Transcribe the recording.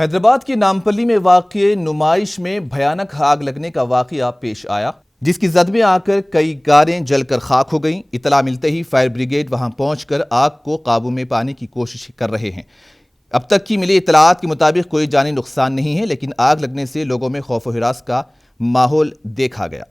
हैदराबाद की नामपल्ली में वाक़ई नुमाइश में भयानक आग लगने का वाक़या पेश आया, जिसकी जद में आकर कई कारें जलकर खाक हो गईं। इतला मिलते ही फायर ब्रिगेड वहां पहुंचकर आग को काबू में पाने की कोशिश कर रहे हैं। अब तक की मिली इतलात के मुताबिक कोई जानी नुकसान नहीं है, लेकिन आग लगने से लोगों में खौफ व हिरास का माहौल देखा गया।